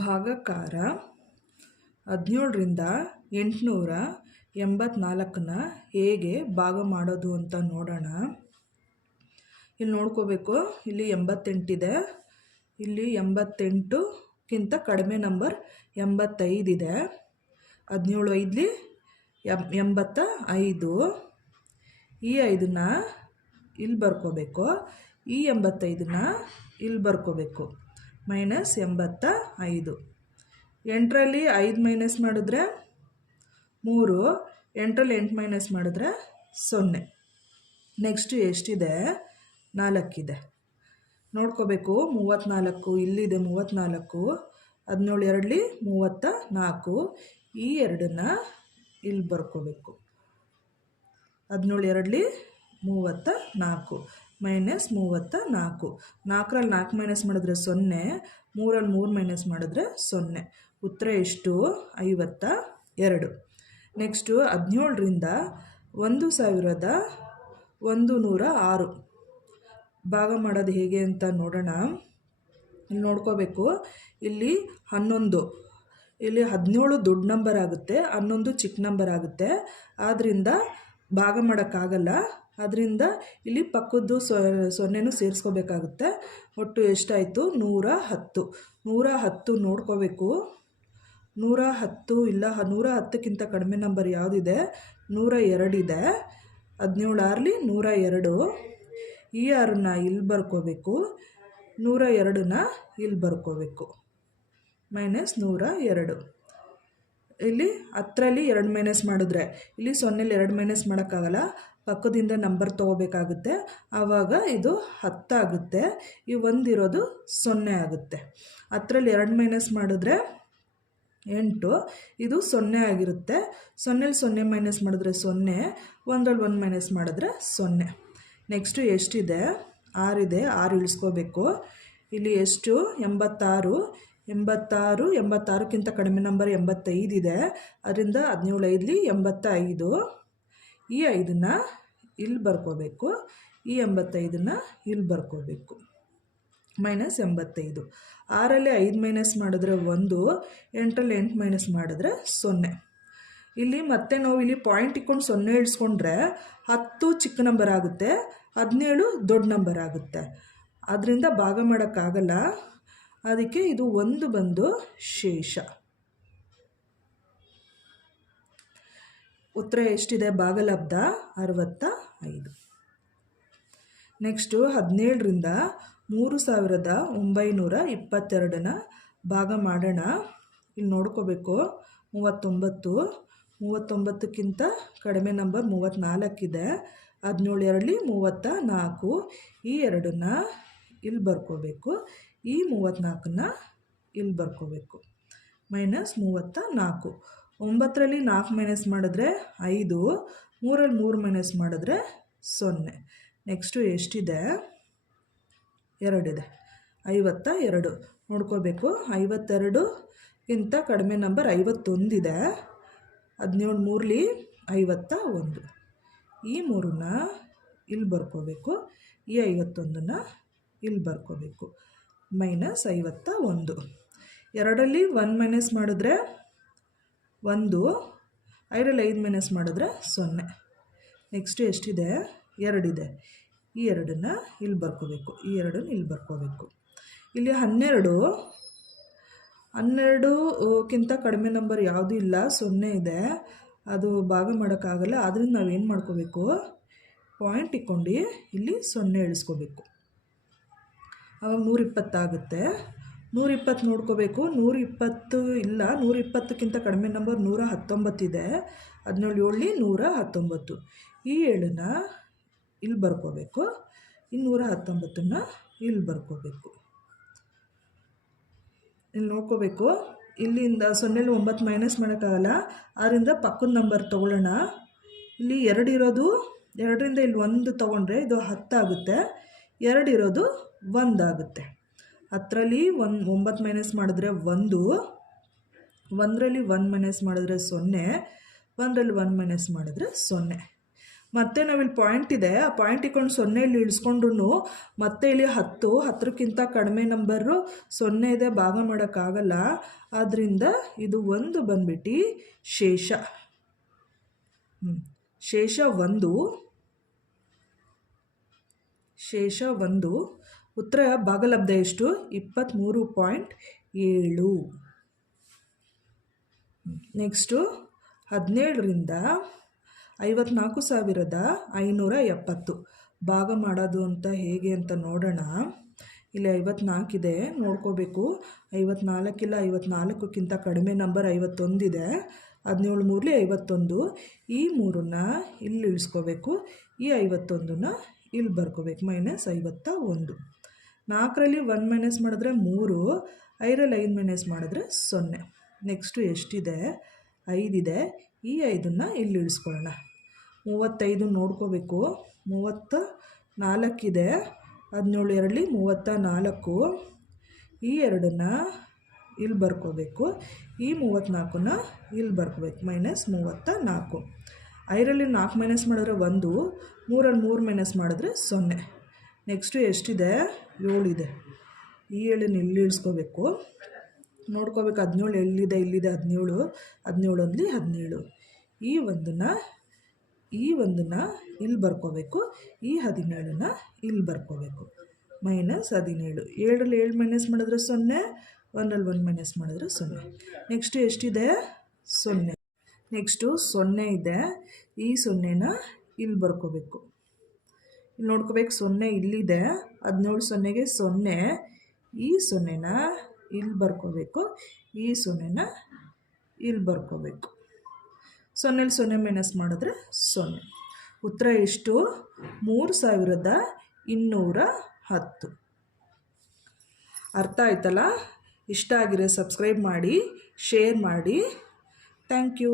ಭಾಗಾಕಾರ 17ರಿಂದ 884ನ ಹೇಗೆ ಭಾಗ ಮಾಡೋದು ಅಂತ ನೋಡೋಣ. ಇಲ್ಲಿ ನೋಡ್ಕೋಬೇಕು, ಇಲ್ಲಿ 88 ಇದೆ, ಇಲ್ಲಿ 88ಕ್ಕಿಂತ ಕಡಿಮೆ ನಂಬರ್ 85 ಇದೆ. 17 5 85. ಈ 5ನ ಇಲ್ಲಿ ಬರ್ಕೋಬೇಕು, ಈ 85ನ ಇಲ್ಲಿ ಬರ್ಕೋಬೇಕು. -85. 8ರಲ್ಲಿ 5 ಮೈನಸ್ ಮಾಡಿದ್ರೆ 3, 8ರಲ್ಲಿ 8 ಮೈನಸ್ ಮಾಡಿದ್ರೆ 0. ನೆಕ್ಸ್ಟು ಎಷ್ಟಿದೆ? 4 ಇದೆ. ನೋಡ್ಕೋಬೇಕು, 34 ಇಲ್ಲಿದೆ. 34, 17 2ಲಿ 34. ಈ 2ನ ಇಲ್ಲಿ ಬರ್ಕೋಬೇಕು. 17 2ಲಿ 34 -34. 4ರಲ್ಲಿ 4 ಮೈನಸ್ ಮಾಡಿದ್ರೆ 0, 3ರಲ್ಲಿ 3 ಮೈನಸ್ ಮಾಡಿದ್ರೆ 0. ಉತ್ತರ ಎಷ್ಟು? 52. ನೆಕ್ಸ್ಟು 17ರಿಂದ 1106 ಭಾಗ ಮಾಡೋದು ಹೇಗೆ ಅಂತ ನೋಡೋಣ. ಇಲ್ಲಿ ನೋಡ್ಕೋಬೇಕು, ಇಲ್ಲಿ 11, ಇಲ್ಲಿ 17 ದೊಡ್ಡ ನಂಬರ್ ಆಗುತ್ತೆ, 11 ಚಿಕ್ಕ ನಂಬರ್ ಆಗುತ್ತೆ. ಆದ್ದರಿಂದ ಭಾಗ ಮಾಡೋಕ್ಕಾಗಲ್ಲ. ಅದರಿಂದ ಇಲ್ಲಿ ಪಕ್ಕದ್ದು 0ನೂ ಸೇರಿಸ್ಕೋಬೇಕಾಗುತ್ತೆ. ಒಟ್ಟು ಎಷ್ಟಾಯಿತು? 110. 110 ನೋಡ್ಕೋಬೇಕು. 110 ಇಲ್ಲ, 110ಕ್ಕಿಂತ ಕಡಿಮೆ ನಂಬರ್ ಯಾವುದಿದೆ? 102 ಇದೆ. 17 6ಲಿ 102. ಈ 6ನ ಇಲ್ಲಿ ಬರ್ಕೋಬೇಕು, 102ನ ಇಲ್ಲಿ ಬರ್ಕೋಬೇಕು. -102. ಇಲ್ಲಿ 10ರಲ್ಲಿ 2 ಮೈನಸ್ ಮಾಡಿದ್ರೆ, ಇಲ್ಲಿ 0ಲಿ 2 ಮೈನಸ್ ಮಾಡೋಕ್ಕಾಗಲ್ಲ, ಪಕ್ಕದಿಂದ ನಂಬರ್ ತೊಗೋಬೇಕಾಗುತ್ತೆ. ಆವಾಗ ಇದು 10 ಆಗುತ್ತೆ. ಈ 1 ಇರೋದು 0 ಆಗುತ್ತೆ. 10ರಲ್ಲಿ 2 ಮೈನಸ್ ಮಾಡಿದ್ರೆ 8, ಇದು 0 ಆಗಿರುತ್ತೆ. 0ಲಿ 0 ಮೈನಸ್ ಮಾಡಿದ್ರೆ 0, 1ರಲ್ಲಿ 1 ಮೈನಸ್ ಮಾಡಿದ್ರೆ 0. ನೆಕ್ಸ್ಟು ಎಷ್ಟಿದೆ? 6 ಇದೆ. 6 ಇಳಿಸ್ಕೋಬೇಕು. ಇಲ್ಲಿ ಎಷ್ಟು? 86. 86ಕ್ಕಿಂತ ಕಡಿಮೆ ನಂಬರ್ 85 ಇದೆ. ಅದರಿಂದ 17 5ಲಿ 85. ಈ 5ನ ಇಲ್ಲಿ ಬರ್ಕೋಬೇಕು, ಈ 85ನ ಇಲ್ಲಿ ಬರ್ಕೋಬೇಕು. -85. 6ರಲ್ಲಿ 5 ಮೈನಸ್ ಮಾಡಿದ್ರೆ 1, 8ರಲ್ಲಿ 8 ಮೈನಸ್ ಮಾಡಿದ್ರೆ 0. ಇಲ್ಲಿ ಮತ್ತೆ ನಾವು ಇಲ್ಲಿ ಪಾಯಿಂಟ್ ಇಟ್ಕೊಂಡು 0 ಇಳಿಸ್ಕೊಂಡ್ರೆ 10 ಚಿಕ್ಕ ನಂಬರ್ ಆಗುತ್ತೆ, 17 ದೊಡ್ಡ ನಂಬರ್ ಆಗುತ್ತೆ. ಅದರಿಂದ ಭಾಗ ಮಾಡೋಕ್ಕಾಗಲ್ಲ. ಅದಕ್ಕೆ ಇದು 1 ಬಂದು ಶೇಷ. ಉತ್ತರ ಎಷ್ಟಿದೆ? ಭಾಗಲಬ್ಧ 65. ನೆಕ್ಸ್ಟು 17ರಿಂದ 3922ನ ಭಾಗ ಮಾಡೋಣ. ಇಲ್ಲಿ ನೋಡ್ಕೋಬೇಕು, 39ಕ್ಕಿಂತ ಕಡಿಮೆ ನಂಬರ್ 34 ಇದೆ. 17 2ಲಿ 34. ಈ 2ನ ಇಲ್ಲಿ ಬರ್ಕೋಬೇಕು, ಈ 34ನ ಇಲ್ಲಿ ಬರ್ಕೋಬೇಕು. -34. 9ರಲ್ಲಿ 4 ಮೈನಸ್ ಮಾಡಿದ್ರೆ 5, 3ರಲ್ಲಿ 3 ಮೈನಸ್ ಮಾಡಿದ್ರೆ 0. ನೆಕ್ಸ್ಟು ಎಷ್ಟಿದೆ? 2 ಇದೆ. 52 ನೋಡ್ಕೋಬೇಕು. 52ಕ್ಕಿಂತ ಕಡಿಮೆ ನಂಬರ್ 51 ಇದೆ. 17 3ಲಿ 51. ಈ 3ನ ಇಲ್ಲಿ ಬರ್ಕೋಬೇಕು, ಈ 51ನ ಇಲ್ಲಿ ಬರ್ಕೋಬೇಕು. -51. 2ರಲ್ಲಿ 1 ಮೈನಸ್ ಮಾಡಿದ್ರೆ 1, 5ರಲ್ಲಿ 5 ಮೈನಸ್ ಮಾಡಿದ್ರೆ 0. ನೆಕ್ಸ್ಟು ಎಷ್ಟಿದೆ? 2 ಇದೆ. ಈ 2ನ ಇಲ್ಲಿ ಬರ್ಕೋಬೇಕು, ಈ 2ನ ಇಲ್ಲಿ ಬರ್ಕೋಬೇಕು. ಇಲ್ಲಿ 12ಕ್ಕಿಂತ ಕಡಿಮೆ ನಂಬರ್ ಯಾವುದೂ ಇಲ್ಲ, 0 ಇದೆ. ಅದು ಭಾಗ ಮಾಡೋಕ್ಕಾಗಲ್ಲ. ಆದ್ದರಿಂದ ನಾವೇನು ಮಾಡ್ಕೋಬೇಕು? ಪಾಯಿಂಟ್ ಇಟ್ಕೊಂಡು ಇಲ್ಲಿ 0 ಇಳಿಸ್ಕೋಬೇಕು. ಆವಾಗ 120 ಆಗುತ್ತೆ. 120 ನೋಡ್ಕೋಬೇಕು. 120 ಇಲ್ಲ, 120ಕ್ಕಿಂತ ಕಡಿಮೆ ನಂಬರ್ 119 ಇದೆ. 17 7ಲಿ 119. ಈ 7ನ ಇಲ್ಲಿ ಬರ್ಕೋಬೇಕು, ಈ 119ನ ಇಲ್ಲಿ ಬರ್ಕೋಬೇಕು. ಇಲ್ಲಿ ನೋಡ್ಕೋಬೇಕು, ಇಲ್ಲಿಂದ 0ಲಿ 9 ಮೈನಸ್ ಮಾಡೋಕ್ಕಾಗಲ್ಲ. ಆದ್ದರಿಂದ ಪಕ್ಕದ ನಂಬರ್ ತೊಗೊಳ್ಳೋಣ. ಇಲ್ಲಿ 2 ಇರೋದು, 2ರಿಂದ ಇಲ್ಲಿ 1 ತೊಗೊಂಡ್ರೆ ಇದು 10 ಆಗುತ್ತೆ. 2 ಇರೋದು 1 ಆಗುತ್ತೆ. 10ರಲ್ಲಿ 9 ಮೈನಸ್ ಮಾಡಿದ್ರೆ 1, 1ರಲ್ಲಿ 1 ಮೈನಸ್ ಮಾಡಿದ್ರೆ 0, 1ರಲ್ಲಿ 1 ಮೈನಸ್ ಮಾಡಿದ್ರೆ 0. ಮತ್ತೆ ನಾವಿಲ್ಲಿ ಪಾಯಿಂಟ್ ಇದೆ, ಆ ಪಾಯಿಂಟ್ ಇಟ್ಕೊಂಡು 0 ಇಲ್ಲಿ ಇಳಿಸ್ಕೊಂಡ್ರು ಮತ್ತೆ ಇಲ್ಲಿ 10ಕ್ಕಿಂತ ಕಡಿಮೆ ನಂಬರು 0 ಇದೆ, ಭಾಗ ಮಾಡೋಕ್ಕಾಗಲ್ಲ. ಆದ್ದರಿಂದ ಇದು 1 ಬಂದ್ಬಿಟ್ಟು ಶೇಷ. ಶೇಷ 1. ಉತ್ತರ ಭಾಗಲಬ್ಧ ಎಷ್ಟು? 23.7. ನೆಕ್ಸ್ಟು 17ರಿಂದ 54,570 ಭಾಗ ಮಾಡೋದು ಅಂತ ಹೇಗೆ ಅಂತ ನೋಡೋಣ. ಇಲ್ಲಿ 54 ಇದೆ, ನೋಡ್ಕೋಬೇಕು. 54 ಇಲ್ಲ, 54ಕ್ಕಿಂತ ಕಡಿಮೆ ನಂಬರ್ 51 ಇದೆ. 17 3 51. ಈ 3ನ್ನ ಇಲ್ಲಿ ಇಳಿಸ್ಕೋಬೇಕು, ಈ 51ನ್ನ ಇಲ್ಲಿ ಬರ್ಕೋಬೇಕು, -51. 4ರಲ್ಲಿ 1 ಮೈನಸ್ ಮಾಡಿದ್ರೆ 3, 5ರಲ್ಲಿ 5 ಮೈನಸ್ ಮಾಡಿದ್ರೆ 0. ನೆಕ್ಸ್ಟು ಎಷ್ಟಿದೆ? 5 ಇದೆ. ಈ 5ನ್ನ ಇಲ್ಲಿ ಇಳಿಸ್ಕೊಳ್ಳೋಣ. 35 ನೋಡ್ಕೋಬೇಕು. 34 ಇದೆ. 17 2 34. ಈ 2ನ್ನ ಇಲ್ಲಿ ಬರ್ಕೋಬೇಕು, ಈ 34ನ್ನ ಇಲ್ಲಿ ಬರ್ಕೋಬೇಕು, -34. 5ರಲ್ಲಿ 4 ಮೈನಸ್ ಮಾಡಿದ್ರೆ 1, 3ರಲ್ಲಿ 3 ಮೈನಸ್ ಮಾಡಿದ್ರೆ 0. ನೆಕ್ಸ್ಟು ಎಷ್ಟಿದೆ? 7 ಇದೆ. ಈ 7ನ್ನ ಇಲ್ಲಿ ಇಳಿಸ್ಕೋಬೇಕು, ನೋಡ್ಕೋಬೇಕು. 17 ಎಲ್ಲಿದೆ? ಇಲ್ಲಿದೆ 17. 17 1 17. ಈ ಒಂದನ್ನು ಇಲ್ಲಿ ಬರ್ಕೋಬೇಕು, ಈ 17ನ್ನ ಇಲ್ಲಿ ಬರ್ಕೋಬೇಕು, -17. 7ರಲ್ಲಿ 7 ಮೈನಸ್ ಮಾಡಿದ್ರೆ 0, 1ರಲ್ಲಿ 1 ಮೈನಸ್ ಮಾಡಿದ್ರೆ 0. ನೆಕ್ಸ್ಟು ಎಷ್ಟಿದೆ? 0. ನೆಕ್ಸ್ಟು 0 ಇದೆ. ಈ 0ನ ಇಲ್ಲಿ ಬರ್ಕೋಬೇಕು, ಇಲ್ಲಿ ನೋಡ್ಕೋಬೇಕು. 0 ಇಲ್ಲಿದೆ. 17 0ಗೆ 0. ಈ 0ನ ಇಲ್ಲಿ ಬರ್ಕೋಬೇಕು, ಈ 0ನ ಇಲ್ಲಿ ಬರ್ಕೋಬೇಕು. 0ರಲ್ಲಿ 0 ಮೈನಸ್ ಮಾಡಿದ್ರೆ 0. ಉತ್ತರ ಎಷ್ಟು? 3210. ಅರ್ಥ ಆಯ್ತಲ್ಲ? ಇಷ್ಟ ಆಗಿರೋ ಸಬ್ಸ್ಕ್ರೈಬ್ ಮಾಡಿ, ಶೇರ್ ಮಾಡಿ. Thank you.